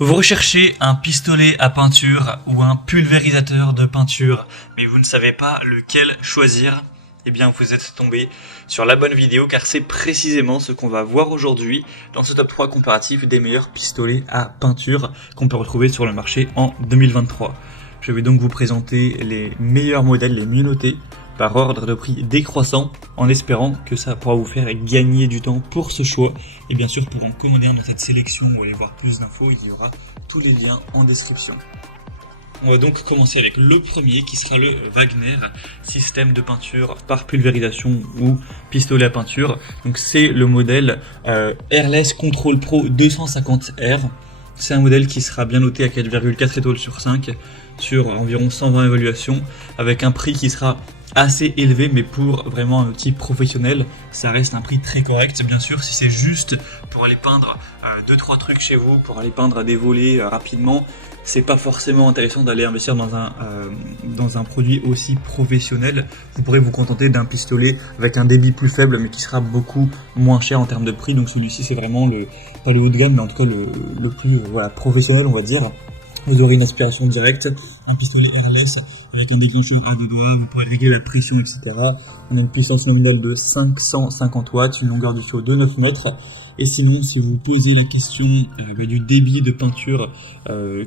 Vous recherchez un pistolet à peinture ou un pulvérisateur de peinture, mais vous ne savez pas lequel choisir? Eh bien, vous êtes tombé sur la bonne vidéo car c'est précisément ce qu'on va voir aujourd'hui dans ce top 3 comparatif des meilleurs pistolets à peinture qu'on peut retrouver sur le marché en 2023. Je vais donc vous présenter les meilleurs modèles, les mieux notés, par ordre de prix décroissant, en espérant que ça pourra vous faire gagner du temps pour ce choix. Et bien sûr, pour en commander un dans cette sélection ou aller voir plus d'infos, il y aura tous les liens en description. On va donc commencer avec le premier qui sera le Wagner, système de peinture par pulvérisation ou pistolet à peinture. Donc c'est le modèle Airless Control Pro 250R. C'est un modèle qui sera bien noté à 4,4 étoiles sur 5 sur environ 120 évaluations, avec un prix qui sera assez élevé, mais pour vraiment un outil professionnel, ça reste un prix très correct. Bien sûr, si c'est juste pour aller peindre 2-3 trucs chez vous, pour aller peindre des volets rapidement, c'est pas forcément intéressant d'aller investir dans un produit aussi professionnel. Vous pourrez vous contenter d'un pistolet avec un débit plus faible, mais qui sera beaucoup moins cher en termes de prix. Donc celui-ci, c'est vraiment pas le haut de gamme, mais en tout cas le plus professionnel, on va dire. Vous aurez une aspiration directe, un pistolet airless avec un déclencheur à deux doigts, vous pourrez régler la pression, etc. On a une puissance nominale de 550 watts, une longueur du saut de 9 mètres. Et sinon, si vous posez la question du débit de peinture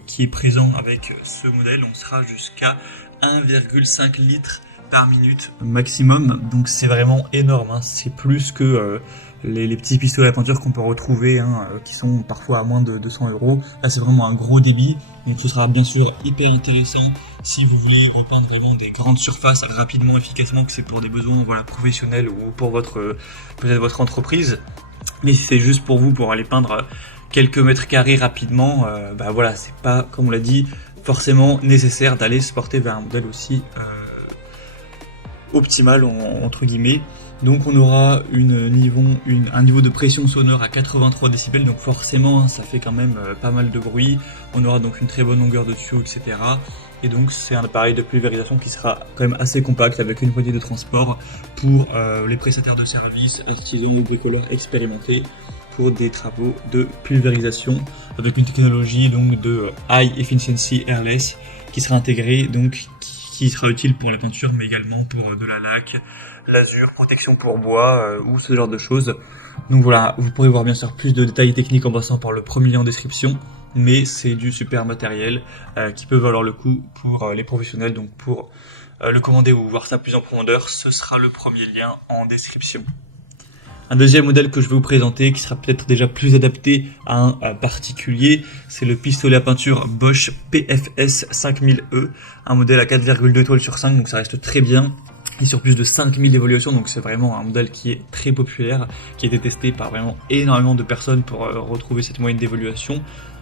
qui est présent avec ce modèle, on sera jusqu'à 1,5 litres par minute maximum. Donc c'est vraiment énorme, hein. C'est plus que les petits pistolets à peinture qu'on peut retrouver, qui sont parfois à moins de 200 €. Là, c'est vraiment un gros débit, et ce sera bien sûr hyper intéressant si vous voulez repeindre vraiment des grandes surfaces rapidement, efficacement, que c'est pour des besoins professionnels ou pour peut-être votre entreprise. Mais si c'est juste pour vous, pour aller peindre quelques mètres carrés rapidement, c'est pas, comme on l'a dit, forcément nécessaire d'aller se porter vers un modèle aussi optimal entre guillemets. Donc on aura un niveau de pression sonore à 83 décibels, donc forcément ça fait quand même pas mal de bruit. On aura donc une très bonne longueur de tuyau, etc. Et donc c'est un appareil de pulvérisation qui sera quand même assez compact, avec une poignée de transport pour les prestataires de services, artisans ou bricoleurs expérimentés pour des travaux de pulvérisation, avec une technologie donc de High Efficiency Airless qui sera intégrée, donc qui sera utile pour la peinture, mais également pour de la laque, l'azur, protection pour bois ou ce genre de choses. Donc voilà, vous pourrez voir bien sûr plus de détails techniques en passant par le premier lien en description, mais c'est du super matériel qui peut valoir le coup pour les professionnels. Donc pour le commander ou voir ça plus en profondeur, ce sera le premier lien en description. Un deuxième modèle que je vais vous présenter, qui sera peut-être déjà plus adapté à un particulier, c'est le pistolet à peinture Bosch PFS 5000E, un modèle à 4,2 étoiles sur 5, donc ça reste très bien, et sur plus de 5000 évaluations, donc c'est vraiment un modèle qui est très populaire, qui a été testé par vraiment énormément de personnes pour retrouver cette moyenne d'évaluation.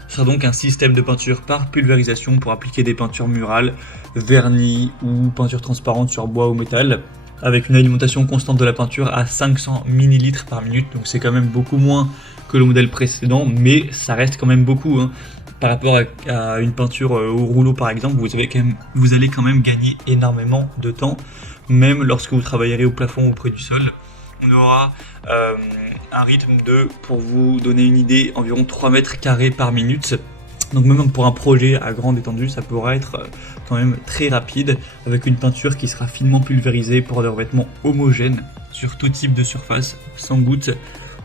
Ce sera donc un système de peinture par pulvérisation pour appliquer des peintures murales, vernis ou peintures transparentes sur bois ou métal, avec une alimentation constante de la peinture à 500 ml par minute, donc c'est quand même beaucoup moins que le modèle précédent, mais ça reste quand même beaucoup, hein. Par rapport à une peinture au rouleau par exemple, vous allez quand même gagner énormément de temps, même lorsque vous travaillerez au plafond ou près du sol. On aura un rythme de, pour vous donner une idée, environ 3 mètres carrés par minute. Donc même pour un projet à grande étendue, ça pourra être quand même très rapide, avec une peinture qui sera finement pulvérisée pour des revêtements homogènes sur tout type de surface, sans goutte.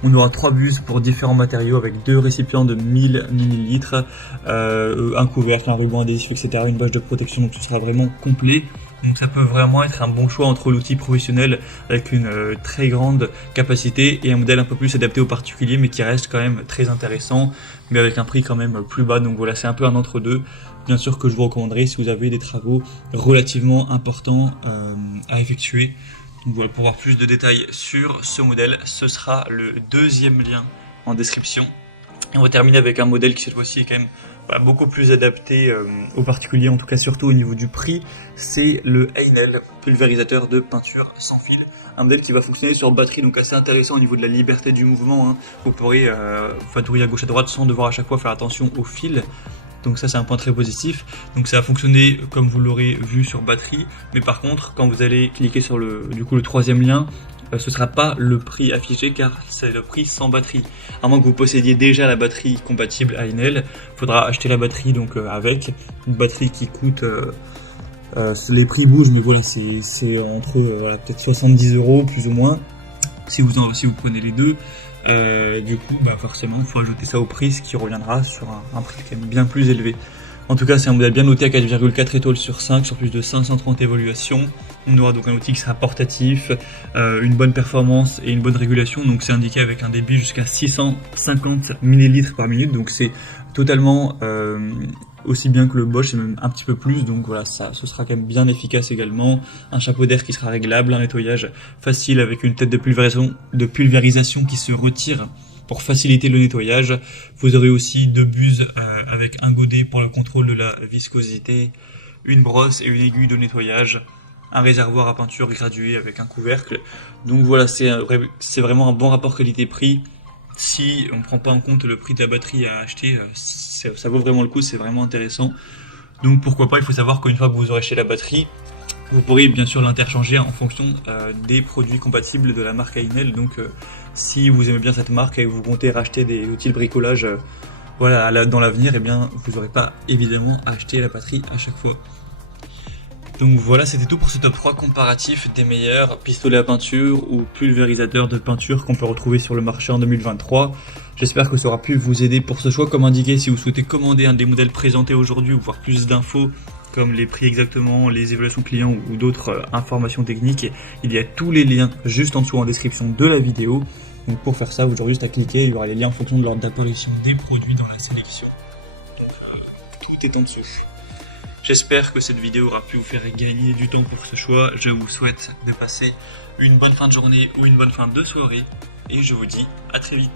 On aura 3 buses pour différents matériaux, avec 2 récipients de 1000 ml, un couvercle, un ruban adhésif, etc., une bâche de protection, donc ce sera vraiment complet. Donc ça peut vraiment être un bon choix entre l'outil professionnel avec une très grande capacité et un modèle un peu plus adapté aux particuliers, mais qui reste quand même très intéressant, mais avec un prix quand même plus bas. Donc voilà, c'est un peu un entre-deux. Bien sûr que je vous recommanderais si vous avez des travaux relativement importants à effectuer. Donc voilà, pour voir plus de détails sur ce modèle, ce sera le deuxième lien en description. Et on va terminer avec un modèle qui cette fois-ci est quand même beaucoup plus adapté aux particuliers, en tout cas surtout au niveau du prix. C'est le Heinel, pulvérisateur de peinture sans fil. Un modèle qui va fonctionner sur batterie, donc assez intéressant au niveau de la liberté du mouvement, hein. Vous pourrez fatouiller à gauche à droite sans devoir à chaque fois faire attention au fil. Donc ça c'est un point très positif. Donc ça va fonctionner comme vous l'aurez vu sur batterie, mais par contre quand vous allez cliquer sur le troisième lien, ce sera pas le prix affiché car c'est le prix sans batterie. À moins que vous possédiez déjà la batterie compatible à Enel, il faudra acheter la batterie donc avec une batterie qui coûte, les prix bougent, mais voilà, c'est entre voilà, peut-être 70 € plus ou moins si vous prenez les deux. Du coup, forcément, il faut ajouter ça au prix, ce qui reviendra sur un prix quand même bien plus élevé. En tout cas, c'est un modèle bien noté à 4,4 étoiles sur 5, sur plus de 530 évaluations. On aura donc un outil qui sera portatif, une bonne performance et une bonne régulation. Donc c'est indiqué avec un débit jusqu'à 650 ml par minute. Donc c'est totalement aussi bien que le Bosch, et même un petit peu plus. Donc voilà, ce sera quand même bien efficace également. Un chapeau d'air qui sera réglable, un nettoyage facile avec une tête de pulvérisation qui se retire pour faciliter le nettoyage. Vous aurez aussi 2 buses avec un godet pour le contrôle de la viscosité, une brosse et une aiguille de nettoyage, un réservoir à peinture gradué avec un couvercle. Donc voilà, c'est vraiment un bon rapport qualité-prix. Si on ne prend pas en compte le prix de la batterie à acheter, ça vaut vraiment le coup, c'est vraiment intéressant. Donc pourquoi pas, il faut savoir qu'une fois que vous aurez acheté la batterie, vous pourrez bien sûr l'interchanger en fonction des produits compatibles de la marque Enel. Donc si vous aimez bien cette marque et que vous comptez racheter des outils de bricolage dans l'avenir, eh bien vous n'aurez pas évidemment à acheter la batterie à chaque fois. Donc voilà, c'était tout pour ce top 3 comparatif des meilleurs pistolets à peinture ou pulvérisateurs de peinture qu'on peut retrouver sur le marché en 2023. J'espère que ça aura pu vous aider pour ce choix. Comme indiqué, si vous souhaitez commander un des modèles présentés aujourd'hui ou voir plus d'infos comme les prix exactement, les évaluations clients ou d'autres informations techniques, il y a tous les liens juste en dessous en description de la vidéo. Donc pour faire ça, vous aurez juste à cliquer, il y aura les liens en fonction de l'ordre d'apparition des produits dans la sélection. Donc tout est en dessous. J'espère que cette vidéo aura pu vous faire gagner du temps pour ce choix. Je vous souhaite de passer une bonne fin de journée ou une bonne fin de soirée. Et je vous dis à très vite.